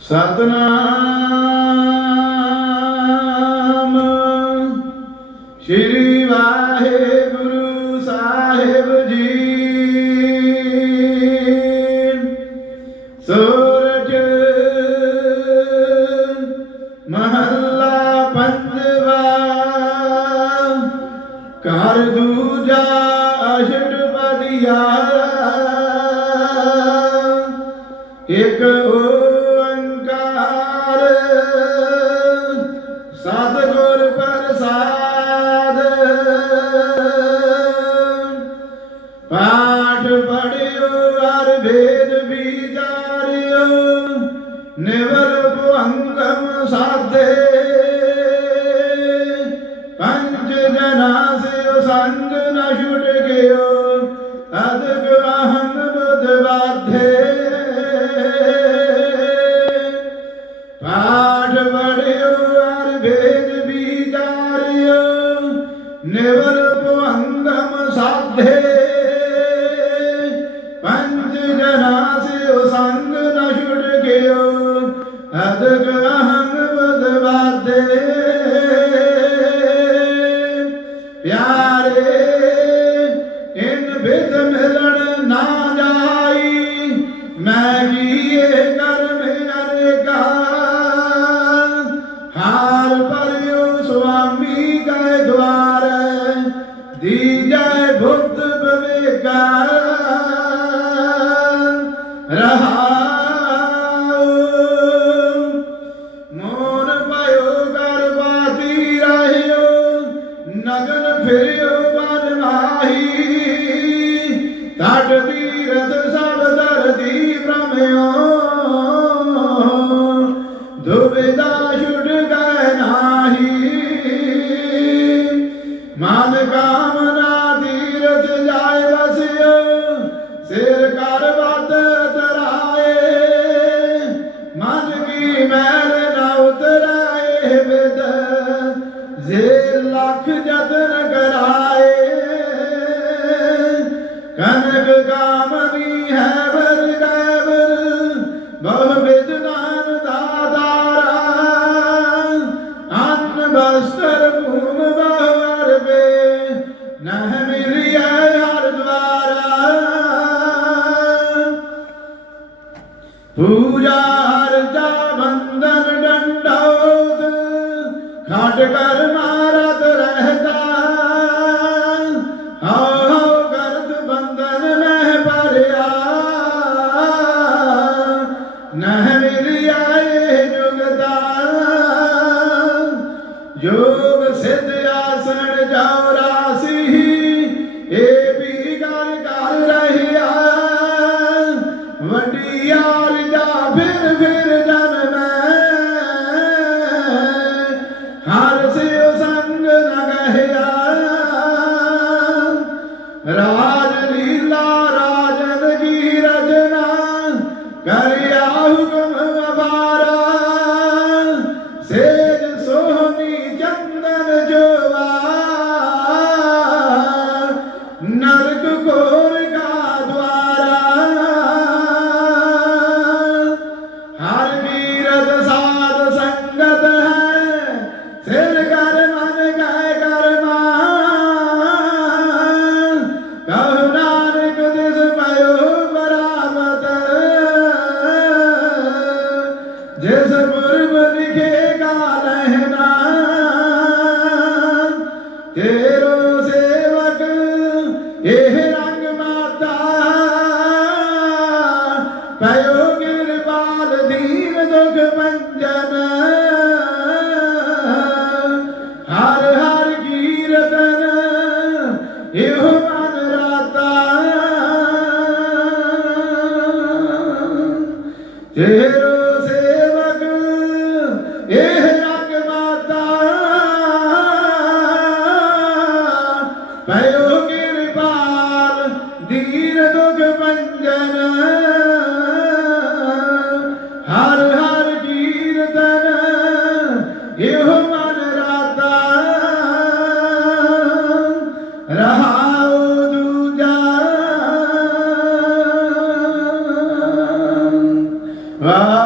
ਸਤਨਾਮ। ਸ਼੍ਰੀ ਵਾਹਿਗੁਰੂ ਸਾਹਿਬ ਜੀ। ਸੂਰਜ ਮਹੱਲਾ ਪੰਜਵਾ। ਘਰ ਦੂਜਾ ਅਸ਼ਟਪਦੀਆ। ਇਕ ਓੰਕਾਰ ਸਾਧੇ ਪੰਜ ਜਨਾ ਸੰਗ ਨ ਛੁਟ ਗਿਓ ਅਦਕ ਅਹੰ ਬੁਧ ਬਾਧੇ ਪਾਠ ਪੜਿਓ ਅਰ ਭੇਦ ਵਿਚਾਰਿਓ। ਨਿਵਰ ਭੁਅੰਗਮ ਸਾਧੇ। ਪੰਜ ਜਨਾ ਸਿਓ ਸੰਗ ਨਾ ਛੁਟ ਗਿਓ ਅਦਕ ਤਟ ਤੀਰਥ ਸਭ ਦਰਦੀ ਭ੍ਰਮਿਓ। ਦੁਬਿਦਾ ਛੁਟ ਗਏ ਨਾਹੀ। ਮਨ ਕਾਮਨਾ ਕਨਕ ਕਾਮਨੀ ਹੈ ਬਰ ਗੈਬਰ ਬਹੁ ਵਿਦ ਦਾਨ ਦਾਤਾਰਾ ਅੰਨ ਬਸਤਰ ਭੂਮ ਬਹਰ ਵੇ, ਨਹ ਮਿਲਿਆ ਹਰ ਦਵਾਰਾ ਪੂਜਾ ਹਰਜਾ ਬੰਦਨ ਡੰਡੌਤ ਖਾਟ ਕਰ ਯੋਗ ਸਿੱਧ ਜਿਸ ਪੁਰਬ ਲਿਖੇਗਾ ਲਹਿਣਾ ਤੇਰੋ ਸੇਵਕ ਇਹ ਰੰਗ ਮਾਤਾ ਪਇਓ ਕਿਰਪਾਲ ਦੀਨ ਦੁਖ ਮੰਜਨ ਹਰ ਹਰ ਕੀਰਤਨ ਇਹੋ ਮਨ ਰਾਤਾ। ਤੇਰੋ ਸੇਵਕ ਦੀਨ ਦੁਖ ਮੰਜਨ ਹਰ ਹਰ ਕੀਰਤਨ ਇਹੋ ਮਨ ਰਾਤਾ ਰਹਾਉ ਦੂਜਾ। ਵਾਹਿਗੁਰੂ